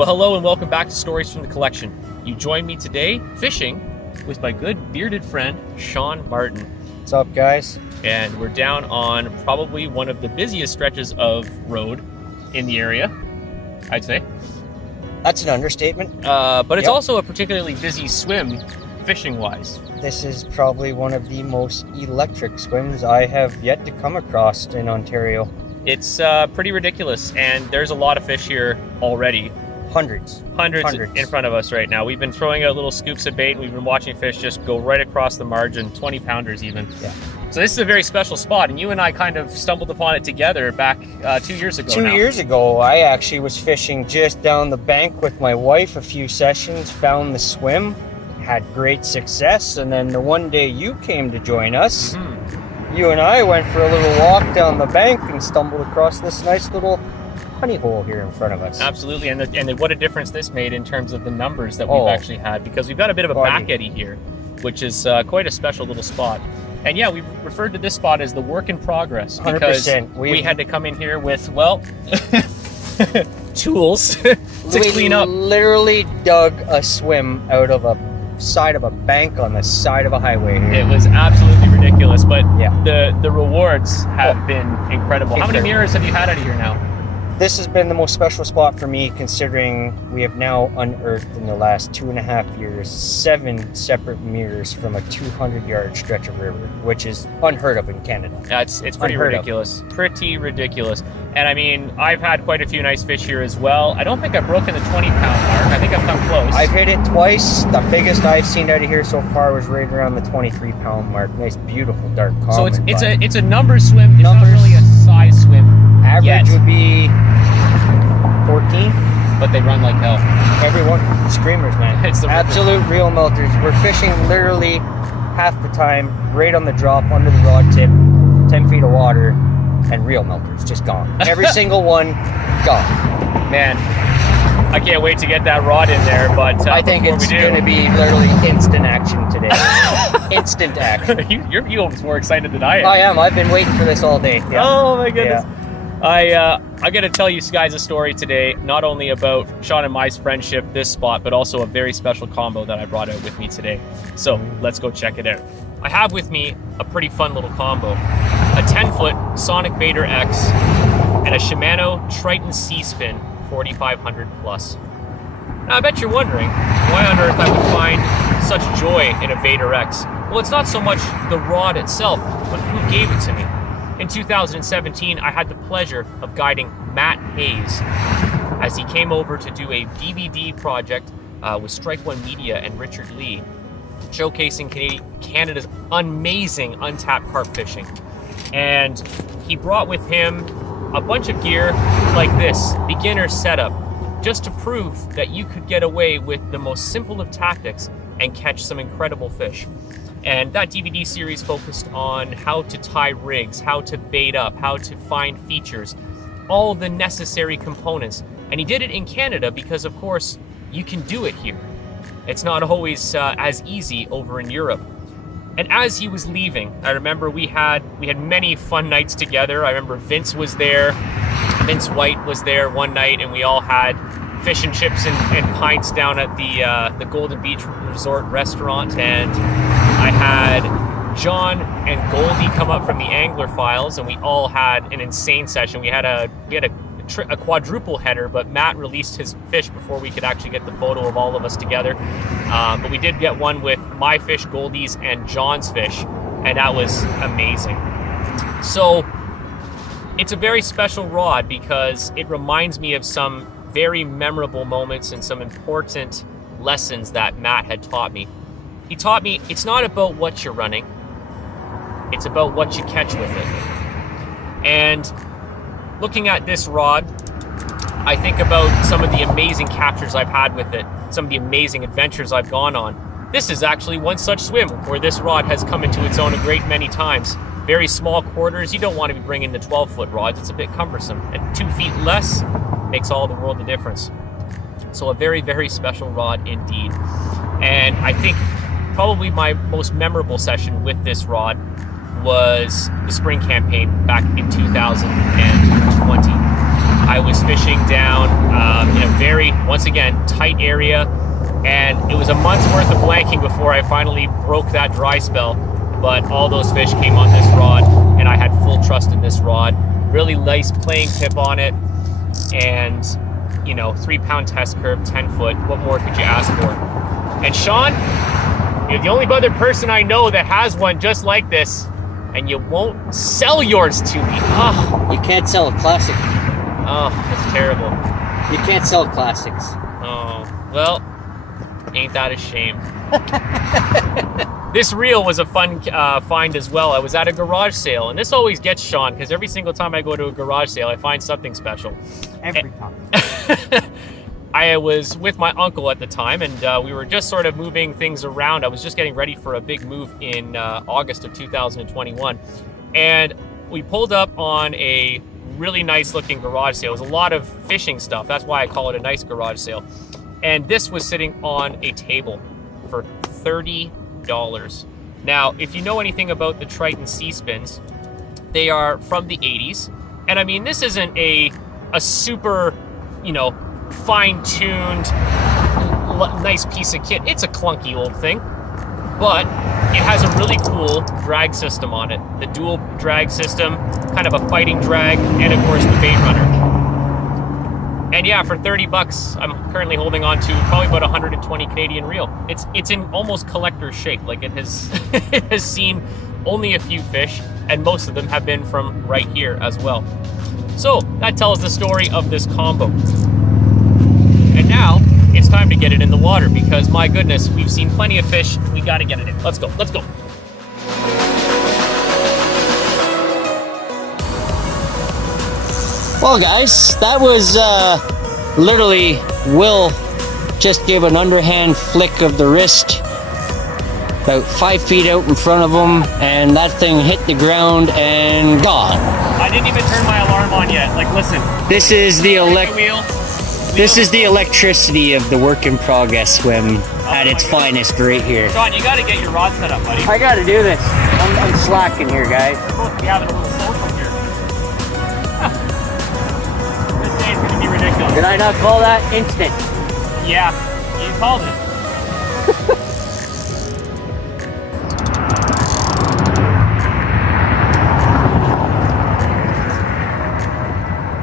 Well, hello and welcome back to Stories from the Collection. You join me today fishing with my good bearded friend, Sean Martin. What's up, guys? And we're down on probably one of the busiest stretches of road in the area, I'd say. That's an understatement. But it's also a particularly busy swim, fishing-wise. This is probably one of the most electric swims I have yet to come across in Ontario. It's pretty ridiculous, and there's a lot of fish here already. Hundreds in front of us right now. We've been throwing out little scoops of bait, and we've been watching fish just go right across the margin, 20-pounders even. Yeah. So this is a very special spot, and you and I kind of stumbled upon it together back 2 years ago. 2 years ago, I actually was fishing just down the bank with my wife a few sessions, found the swim, had great success, and then the one day you came to join us, you and I went for a little walk down the bank and stumbled across this nice little honey hole here in front of us. Absolutely, and what a difference this made in terms of the numbers that we've actually had, because we've got a bit of a back eddy here, which is quite a special little spot. And yeah, we referred to this spot as the work in progress because 100%. We had to come in here with, well, tools to clean up. We literally dug a swim out of a side of a bank on the side of a highway here. It was absolutely ridiculous, but yeah, the rewards have been incredible. How many mirrors have you had out of here now? This has been the most special spot for me, considering we have now unearthed in the last 2.5 years 7 separate mirrors from a 200-yard stretch of river, which is unheard of in Canada. Yeah, it's pretty ridiculous. Pretty ridiculous. And I mean, I've had quite a few nice fish here as well. I don't think I've broken the 20-pound mark. I think I've come close. I've hit it twice. The biggest I've seen out of here so far was right around the 23-pound mark. Nice, beautiful, dark common. So it's a numbers swim. It's not really a size swim. Average would be 14, but they run like hell. Everyone, screamers, man. It's the absolute real melters. We're fishing literally half the time, right on the drop, under the rod tip, 10 feet of water, and real melters, just gone. Every single one, gone. Man, I can't wait to get that rod in there, but I think it's going to be literally instant action today. Instant action. You're almost more excited than I am. I am. I've been waiting for this all day. Yeah. Oh my goodness. Yeah. I got to tell you guys a story today, not only about Sean and my friendship, this spot, but also a very special combo that I brought out with me today. So let's go check it out. I have with me a pretty fun little combo. A 10-foot Sonic Vader X and a Shimano Triton C-Spin 4500 plus. Now I bet you're wondering, why on earth I would find such joy in a Vader X? Well, it's not so much the rod itself, but who gave it to me. In 2017, I had the pleasure of guiding Matt Hayes as he came over to do a DVD project with Strike One Media and Richard Lee, showcasing Canada's amazing untapped carp fishing. And he brought with him a bunch of gear like this, beginner setup, just to prove that you could get away with the most simple of tactics and catch some incredible fish. And that DVD series focused on how to tie rigs, how to bait up, how to find features, all the necessary components. And he did it in Canada because, of course, you can do it here. It's not always as easy over in Europe. And as he was leaving, I remember we had many fun nights together. I remember Vince was there, Vince White was there one night, and we all had fish and chips and pints down at the Golden Beach Resort restaurant. And I had John and Goldie come up from the Angler Files, and we all had an insane session. We had a quadruple header, but Matt released his fish before we could actually get the photo of all of us together. But we did get one with my fish, Goldie's, and John's fish, and that was amazing. So it's a very special rod because it reminds me of some very memorable moments and some important lessons that Matt had taught me. He taught me it's not about what you're running, it's about what you catch with it. And looking at this rod, I think about some of the amazing captures I've had with it, some of the amazing adventures I've gone on. This is actually one such swim where this rod has come into its own a great many times. Very small quarters, you don't want to be bringing the 12-foot rods, it's a bit cumbersome. And 2 feet less makes all the world of difference. So a very, very special rod indeed. And I think probably my most memorable session with this rod was the spring campaign back in 2020. I was fishing down in a very, once again, tight area, and it was a month's worth of blanking before I finally broke that dry spell. But all those fish came on this rod, and I had full trust in this rod. Really nice playing tip on it, and 3-pound test curve, 10 foot. What more could you ask for? And Sean, you're the only other person I know that has one just like this, and you won't sell yours to me. Oh, You can't sell a classic. oh, that's terrible. You can't sell classics. Oh, well, ain't that a shame? This reel was a fun find as well. I was at a garage sale, and this always gets Sean, because every single time I go to a garage sale, I find something special. Every time. I was with my uncle at the time, and we were just sort of moving things around. I was just getting ready for a big move in August of 2021. And we pulled up on a really nice looking garage sale. It was a lot of fishing stuff. That's why I call it a nice garage sale. And this was sitting on a table for $30. Now, if you know anything about the Triton Sea Spins, they are from the 80s. And I mean, this isn't a super, fine-tuned, nice piece of kit. It's a clunky old thing, but it has a really cool drag system on it. The dual drag system, kind of a fighting drag, and of course the bait runner. And yeah, for $30, I'm currently holding on to probably about 120 Canadian reel. It's in almost collector's shape. Like it has, it has seen only a few fish, and most of them have been from right here as well. So that tells the story of this combo. And now it's time to get it in the water, because my goodness, we've seen plenty of fish. We got to get it in. Let's go. Let's go. Well, guys, that was literally Will just gave an underhand flick of the wrist about 5 feet out in front of him, and that thing hit the ground and gone. I didn't even turn my alarm on yet. Like, listen. This is the Wheel. This is the electricity of the work in progress swim at its finest right here. Sean, you got to get your rod set up, buddy. I gotta do this. I'm slacking here, guys. We're supposed to be having a little social here. This day is going to be ridiculous. Did I not call that instant? Yeah, you called it.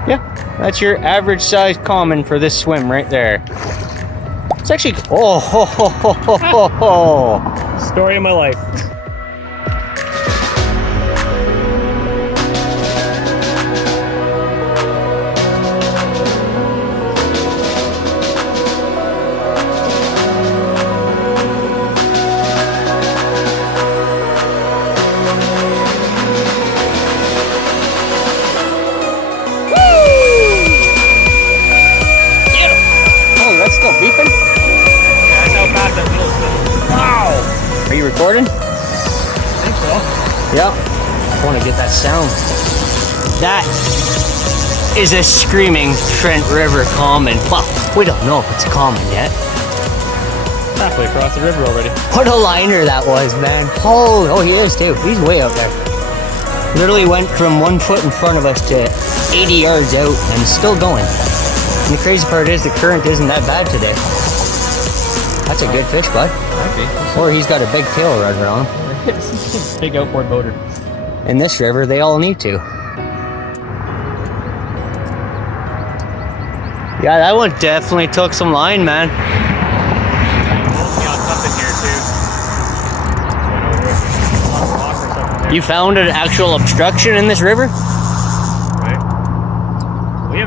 Yeah, that's your average size common for this swim right there. It's actually, oh, ho, ho, ho, ho, ho, ho. Story of my life. Still beeping? Yeah, that's how fast that wheel's going. Wow! Are you recording? I think so. Yep. I want to get that sound. That is a screaming Trent River common. Well, we don't know if it's a common yet. Halfway across the river already. What a liner that was, man. Oh, he is too. He's way out there. Literally went from 1 foot in front of us to 80 yards out and still going. And the crazy part is the current isn't that bad today. That's a good fish, bud. Okay. Or he's got a big tail running on him. Big outboard motor. In this river, they all need to. Yeah, that one definitely took some line, man. You found an actual obstruction in this river?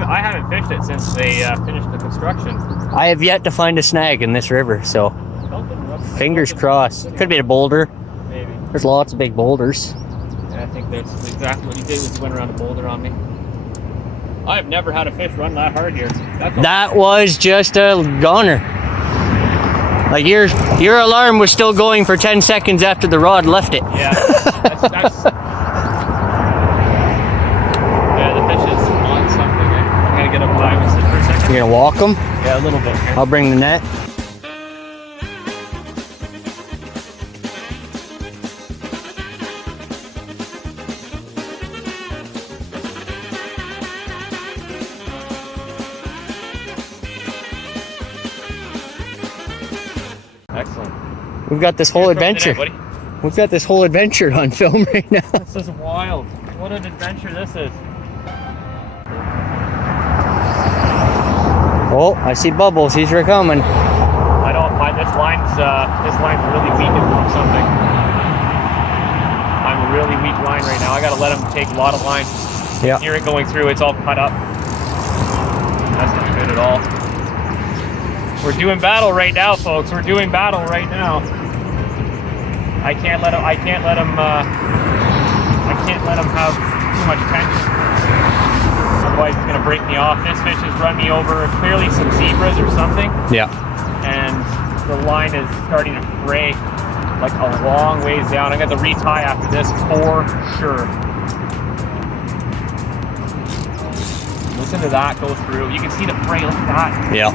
I haven't fished it since they finished the construction. I have yet to find a snag in this river, so fingers crossed. Could be a boulder. Maybe. There's lots of big boulders. Yeah, I think that's exactly what he did, was he went around a boulder on me. I've never had a fish run that hard here. That was just a goner. Like your alarm was still going for 10 seconds after the rod left it. Yeah, that's yeah, the fish is on something. I'm gonna get up high and sit for a second. You're gonna walk them? Yeah, a little bit. Here. I'll bring the net. We've got this whole adventure. Buddy. We've got this whole adventure on film right now. This is wild. What an adventure this is. Oh, I see bubbles. He's recoming. I don't mind this line's really weakened from something. I'm a really weak line right now. I gotta let him take a lot of line. Yeah. Hear it going through, it's all cut up. That's not good at all. We're doing battle right now, folks. We're doing battle right now. I can't let him have too much tension. Otherwise he's gonna break me off. This fish has run me over clearly some zebras or something. Yeah. And the line is starting to fray like a long ways down. I got to retie after this for sure. Listen to that go through. You can see the fray. Look at that. Yeah.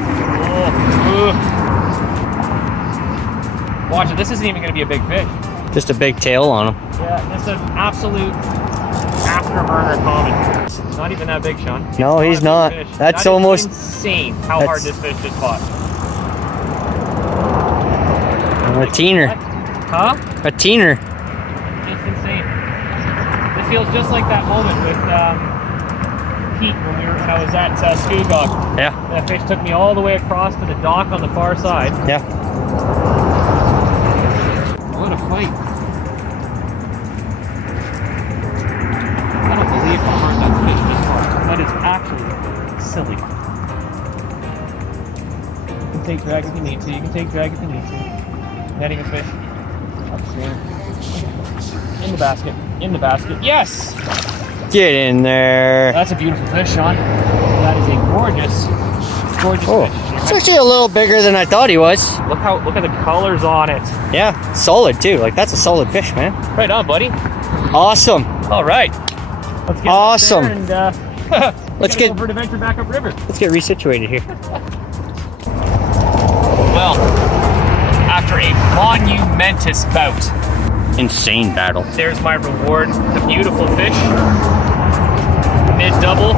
Oh. Watch it. This isn't even going to be a big fish. Just a big tail on him. Yeah, this is an absolute afterburner common. It's not even that big, Sean. It's no, he's not. That's that almost insane how hard this fish just fought. a teener. Huh? A teener. It's insane. It feels just like that moment with Pete when I was at Skugog. Yeah. That fish took me all the way across to the dock on the far side. Yeah. What a fight. I don't believe how hard that fish just fought. That is actually silly. You can take drag if you need to. You can take drag if you need to. Netting a fish. Upstream. In the basket. In the basket. Yes! Get in there. That's a beautiful fish, Sean. That is a gorgeous fish. It's actually a little bigger than I thought he was. Look at the colors on it. Yeah, solid too. Like that's a solid fish, man. Right on, buddy. Awesome. All right. Let's get awesome. And let's get over to venture back upriver. Let's get resituated here. Well, after a monumentous bout, insane battle. there's my reward. The beautiful fish. Mid-double.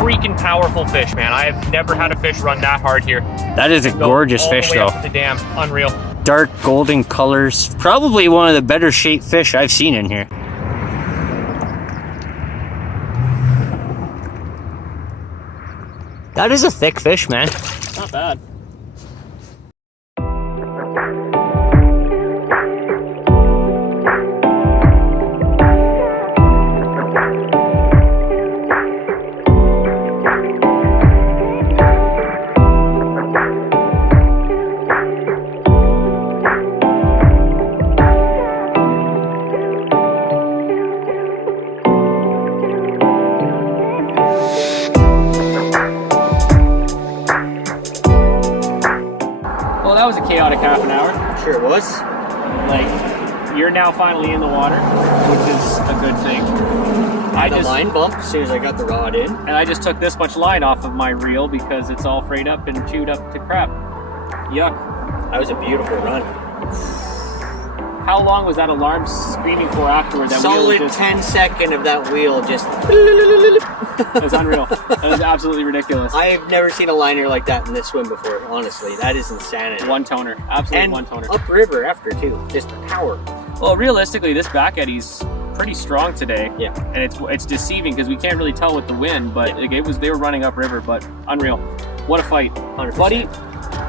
Freaking powerful fish, man. I have never had a fish run that hard here. That is a gorgeous fish, all the way though. up to the dam. Unreal. Dark golden colors. Probably one of the better shaped fish I've seen in here. That is a thick fish, man. Not bad. Well, that was a chaotic half an hour. Sure it was. Like, you're now finally in the water, which is a good thing. Line bump as soon as I got the rod in. And I just took this much line off of my reel because it's all frayed up and chewed up to crap. Yuck. That was a beautiful run. How long was that alarm screaming for afterward? That Solid wheel was 10-second of that wheel just... It was unreal. That was absolutely ridiculous. I've never seen a liner like that in this swim before, honestly. That is insanity. One toner. Absolutely and one toner. upriver after, too. Just power. Well, realistically, this back eddy's pretty strong today. Yeah. And it's deceiving because we can't really tell with the wind, but like they were running upriver, but unreal. What a fight. 100%. Buddy,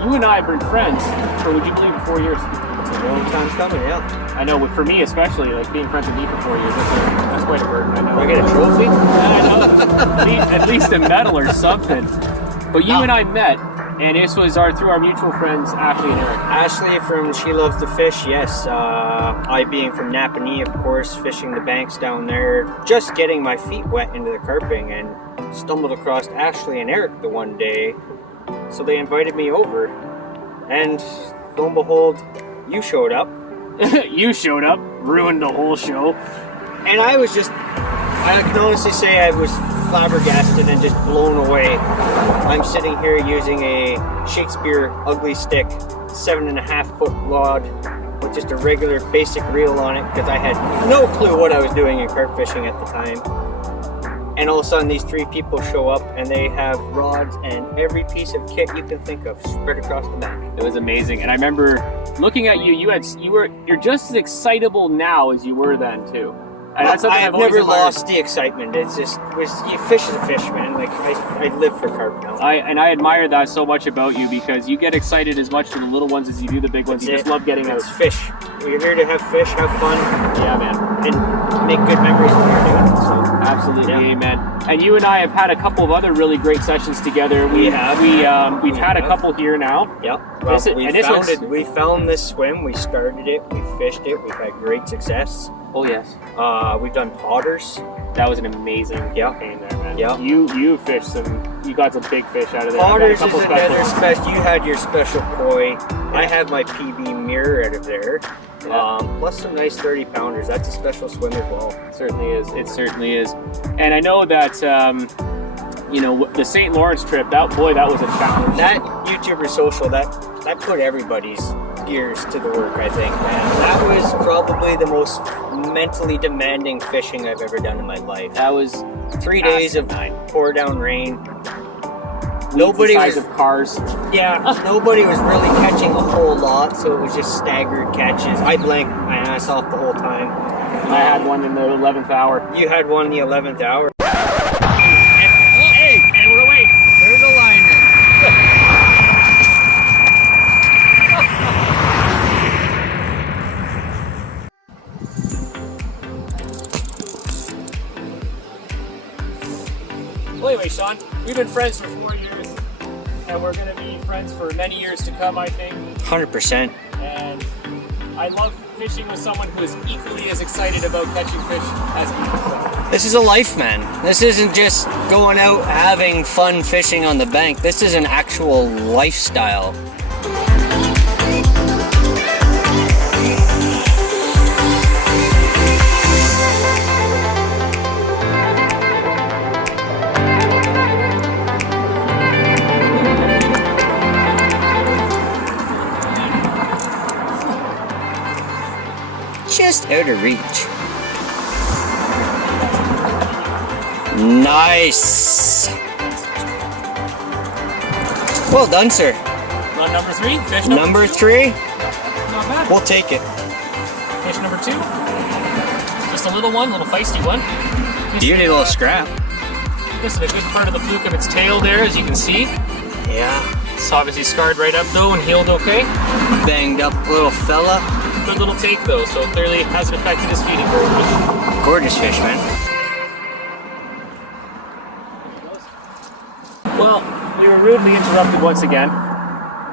you and I have been friends for, would you believe it, 4 years? It's a long time coming, yeah. I know, but for me especially, like being friends with me for 4 years, that's quite a burden, I know. Do I get a trophy? I know. At least a medal or something. But you and I met, and this was through our mutual friends, Ashley and Eric. Ashley from She Loves to Fish, yes. I being from Napanee, of course, fishing the banks down there, just getting my feet wet into the carping, and stumbled across Ashley and Eric the one day. So they invited me over, and lo and behold, you showed up. You showed up, ruined the whole show. And I can honestly say I was flabbergasted and just blown away. I'm sitting here using a Shakespeare ugly stick, 7.5-foot rod with just a regular basic reel on it because I had no clue what I was doing in carp fishing at the time. And all of a sudden, these 3 people show up, and they have rods and every piece of kit you can think of spread across the back. It was amazing, and I remember looking at you. You're just as excitable now as you were then too. And that's something I've never lost the excitement. It's just, you fish is a fish, man. Like I live for carp now. I admire that so much about you, because you get excited as much for the little ones as you do the big ones. You just love getting out. It's fish. We're here to have fish, have fun. Yeah, man. And make good memories when we're doing it. So absolutely, yeah. Amen. And you and I have had a couple of other really great sessions together. We've had a couple here now. Yep. Well, we found this swim. We started it. We fished it. We've had great success. Oh yes. We've done potters. That was an amazing campaign there, man. Yeah. You fished you got some big fish out of there. Potters is another special. You had your special koi. Yeah. I have my PB mirror out of there. Yeah. Plus some nice 30 pounders. That's a special swim as well. It certainly is. It certainly is. And I know that the St. Lawrence trip. That was a challenge. That YouTuber social that put everybody's gears to the work, I think, man. That was probably the most mentally demanding fishing I've ever done in my life. That was 3 days of pour down rain. Nobody was of cars. Yeah, nobody was really catching a whole lot, so it was just staggered catches. I blanked my ass off the whole time. I had one in the 11th hour. You had one in the 11th hour. And we're away. There's a line there. Well, anyway, Sean, we've been friends for 4 years, and we're going to be friends for many years to come, I think. 100%. And I love fishing with someone who is equally as excited about catching fish as me. This is a life, man. This isn't just going out having fun fishing on the bank. This is an actual lifestyle. Just out of reach. Nice. Well done, sir. On number 3, fish number 3. Not bad. We'll take it. Fish number 2. Just a little one, little feisty one. Beauty little scrap. This is a good part of the fluke of its tail there, as you can see. Yeah. It's obviously scarred right up though and healed okay. Banged up little fella. Good little take though, so clearly hasn't affected his feeding very much. Gorgeous fish, man. Well, we were rudely interrupted once again,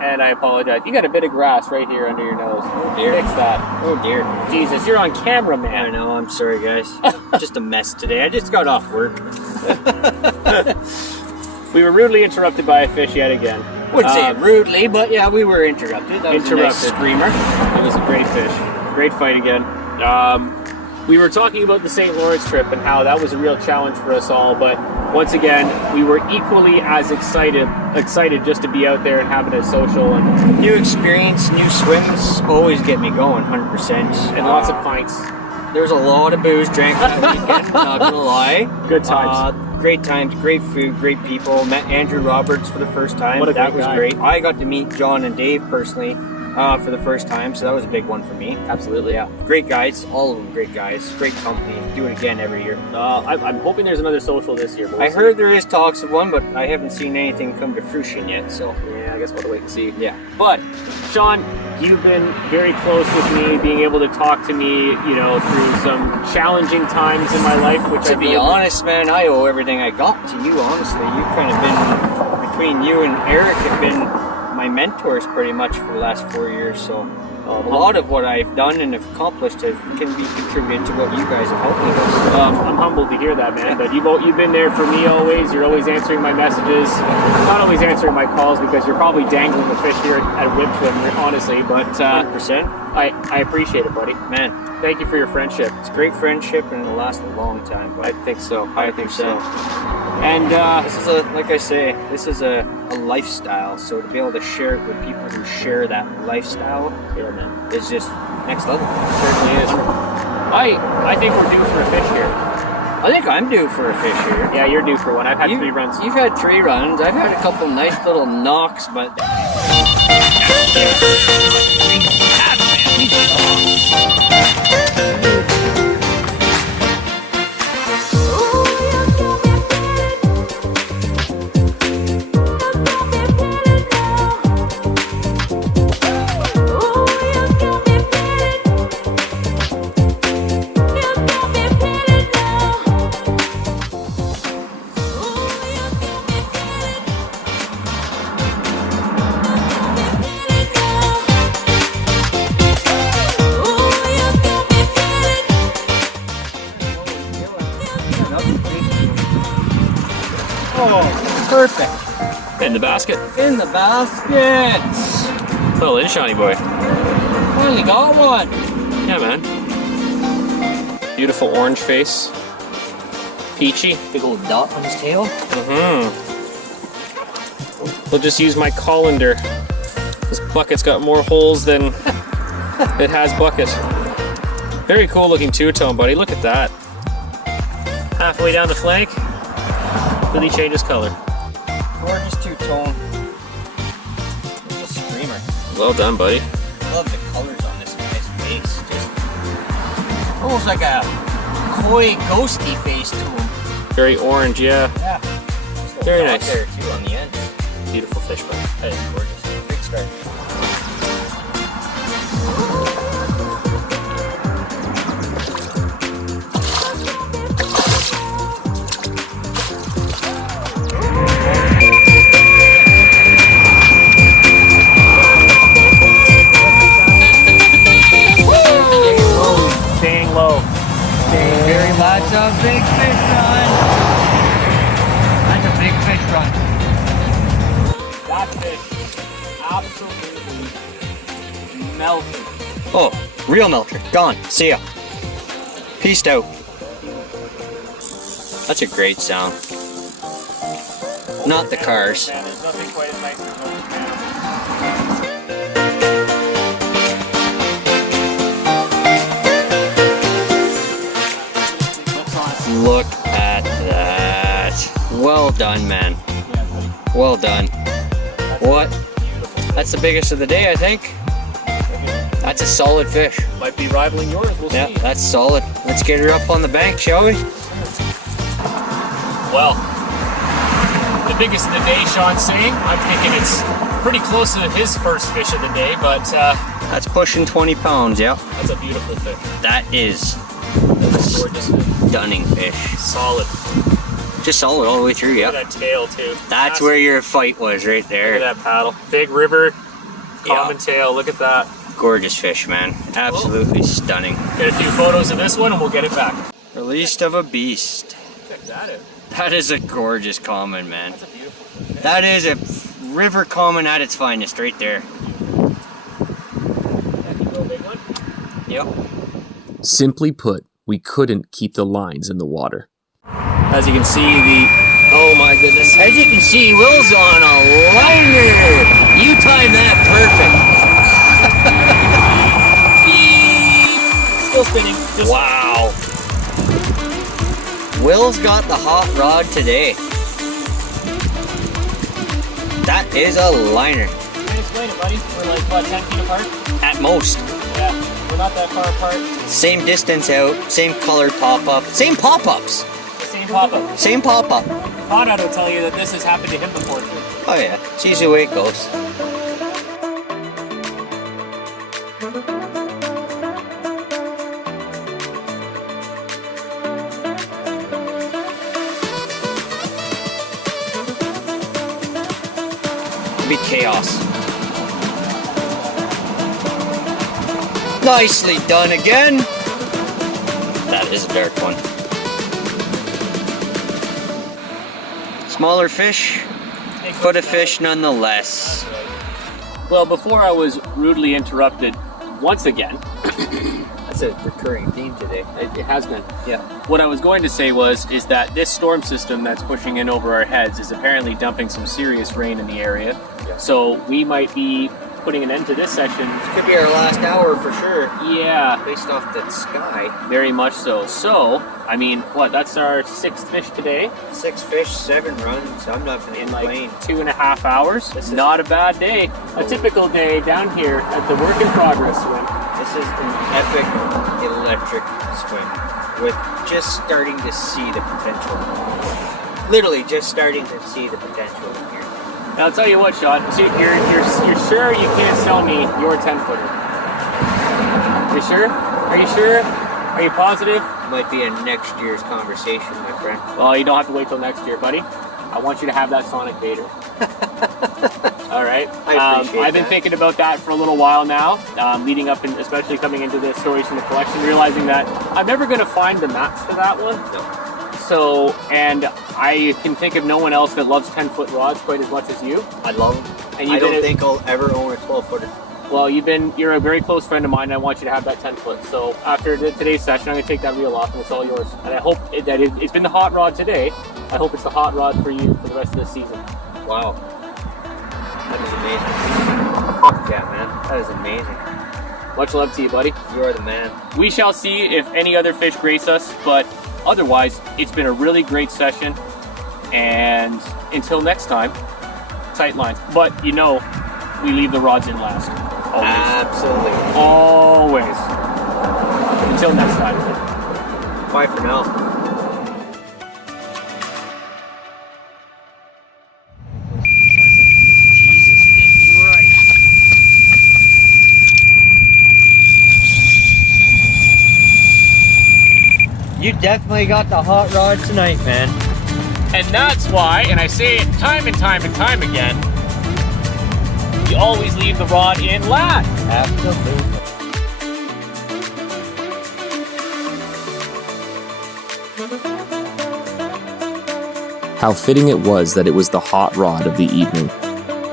and I apologize. You got a bit of grass right here under your nose. Oh dear. Fix that. Oh dear. Jesus, you're on camera, man. I know, I'm sorry guys. Just a mess today. I just got off work. We were rudely interrupted by a fish yet again. Wouldn't say it rudely, but yeah, we were interrupted. That was a nice screamer. It was a great fish. Great fight again. We were talking about the St. Lawrence trip and how that was a real challenge for us all, but once again, we were equally as excited just to be out there and having a social. And new experience, new swims always get me going, 100%. And lots of pints. There was a lot of booze drank that weekend, not gonna lie. Good times. Great times, great food, great people. Met Andrew Roberts for the first time. That was great. I got to meet John and Dave personally for the first time, so that was a big one for me. Absolutely. Yeah. Great guys, all of them great guys. Great company. Do it again every year. I'm hoping there's another social this year. I heard there is talks of one, but I haven't seen anything come to fruition yet, so. Yeah, I guess we'll have to wait and see. Yeah. But, Sean, you've been very close with me, being able to talk to me, through some challenging times in my life, which to be honest, man, I owe everything I got to you, honestly. You've kind of been, between you and Eric, have been my mentors pretty much for the last 4 years, so a lot of what I've done and have accomplished can be contributed to what you guys have helped me with. I'm humbled to hear that, man. But you've been there for me always. You're always answering my messages, not always answering my calls because you're probably dangling the fish here at Whip Swim, honestly. But 100%. I appreciate it, buddy. Man, thank you for your friendship. It's great friendship and it'll last a long time. But I think so. I think so. And this is like I say, this is a lifestyle. So to be able to share it with people who share that lifestyle, is just next level. It certainly is. I think we're due for a fish here. I think I'm due for a fish here. Yeah, you're due for one. I've had 3 runs. You've had 3 runs. I've had a couple nice little knocks, but... Oh, perfect. In the basket. In the basket. Pull in, shiny boy. Finally got one. Yeah, man. Beautiful orange face. Peachy. Big old dot on his tail. We'll just use my colander. This bucket's got more holes than it has bucket. Very cool looking two-tone, buddy. Look at that. Halfway down the flank, really changes color. Gorgeous two-tone. It's a screamer. Well done, buddy. I love the colors on this guy's face. Just almost like a coy, ghosty face to him. Very orange, yeah. Yeah. Very nice. There too on the end. Beautiful fish, buddy. That is gorgeous. Big start. Staying low. Very lots of big fish run. That's a big fish run. That fish absolutely melted. Oh, real melter. Gone. See ya. Peaced out. That's a great sound. Not the cars. Man, there's nothing quite as nice as those, man. Look at that. Well done, man. Well done. What? That's the biggest of the day, I think. That's a solid fish. Might be rivaling yours, we'll Yeah, see. that's solid. Let's get her up on the bank, shall we? Well, the biggest of the day, Sean's saying. I'm thinking it's pretty close to his first fish of the day, but That's pushing 20 pounds, yeah. that's a beautiful fish. That is That's a gorgeous fish. stunning fish. Solid. Just solid all the way through, Look yeah. at that tail, too. That's where your fight was, right Look there. at that paddle. Big river, common Yeah. tail. Look at that. Gorgeous fish, man. Absolutely stunning. Get a few photos of this one and we'll get it back. Released of a beast. Check that out. That is a gorgeous common, man. That's a beautiful fish. That is a river common at its finest, right there. That can go big one. Yep. Simply put, we couldn't keep the lines in the water. As you can see, oh my goodness. As you can see, Will's on a liner. You timed that Still spinning. perfect. Wow. Will's got the hot rod today. That is a liner. You can explain it, buddy. We're like, what, 10 feet apart? At most. Yeah, we're not that far apart. Same distance out, same color pop-up, same pop-ups. Same pop-up. Same pop-up. Conrad will tell you that this has happened to him before, too. Oh yeah, it's usually the way it goes. It'll be chaos. Nicely done again. That is a dark one. Smaller fish, but a fish nonetheless. Well, before I was rudely interrupted once again, That's a recurring theme today. it has been. Yeah. What I was going to say is that this storm system that's pushing in over our heads is apparently dumping some serious rain in the area. Yeah. So we might be putting an end to this session. This could be our last hour for sure. Yeah, Based off that sky. very much so. So, I mean, what? That's our 6th fish today 6 fish, 7 runs. I'm not going to in complain. like 2.5 hours. This is- Not a bad day. A typical day down here at the work in progress swim. This is an epic electric swim with just starting to see the potential. Literally just starting to see the potential in here. Now, I'll tell you what, Sean. So you're sure you can't sell me your 10-footer? You sure? Are you sure? Are you positive? Might be a next year's conversation, my friend. Well, you don't have to wait till next year, buddy. I want you to have that Sonic Vader. All right. I appreciate I've been that. thinking about that for a little while now, leading up, and especially coming into the stories from the collection, realizing that I'm never going to find the match for that one. No. So, and I can think of no one else that loves 10-foot rods quite as much as you. I love them. And I you've don't been, think I'll ever own a 12-footer. well, you're a very close friend of mine, and I want you to have that 10-foot. So after today's session, I'm going to take that reel off, and it's all yours. And I hope that it's been the hot rod today. I hope it's the hot rod for you for the rest of the season. Wow. That is amazing. Fuck yeah, man. That is amazing. Much love to you, buddy. You are the man. We shall see if any other fish grace us, but otherwise, it's been a really great session. And until next time, tight lines. But you know, we leave the rods in last. Absolutely. Always. Until next time. Bye for now. You definitely got the hot rod tonight, man. And that's why, and I say it time and time and time again, you always leave the rod in last. Absolutely. How fitting it was that it was the hot rod of the evening.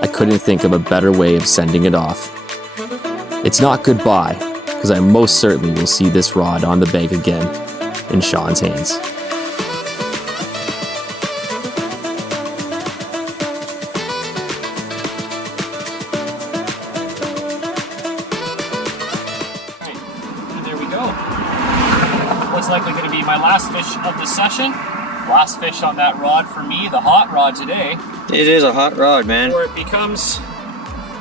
I couldn't think of a better way of sending it off. It's not goodbye, because I most certainly will see this rod on the bank again in Sean's hands. And there we go. What's likely going to be my last fish of the session. Last fish on that rod for me, the hot rod today. It is a hot rod, man. Or it becomes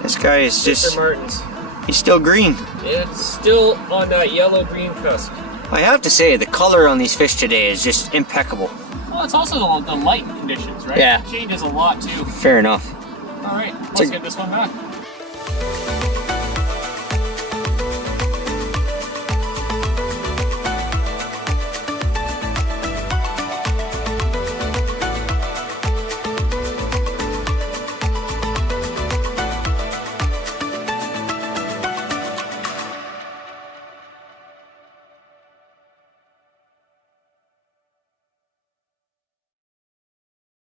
This guy is Mr. just, Martin's. he's still green. It's still on that yellow-green cusp. I have to say, the color on these fish today is just impeccable. Well, it's also the light conditions, right? Yeah. It changes a lot too. Fair enough. All right, let's get this one back.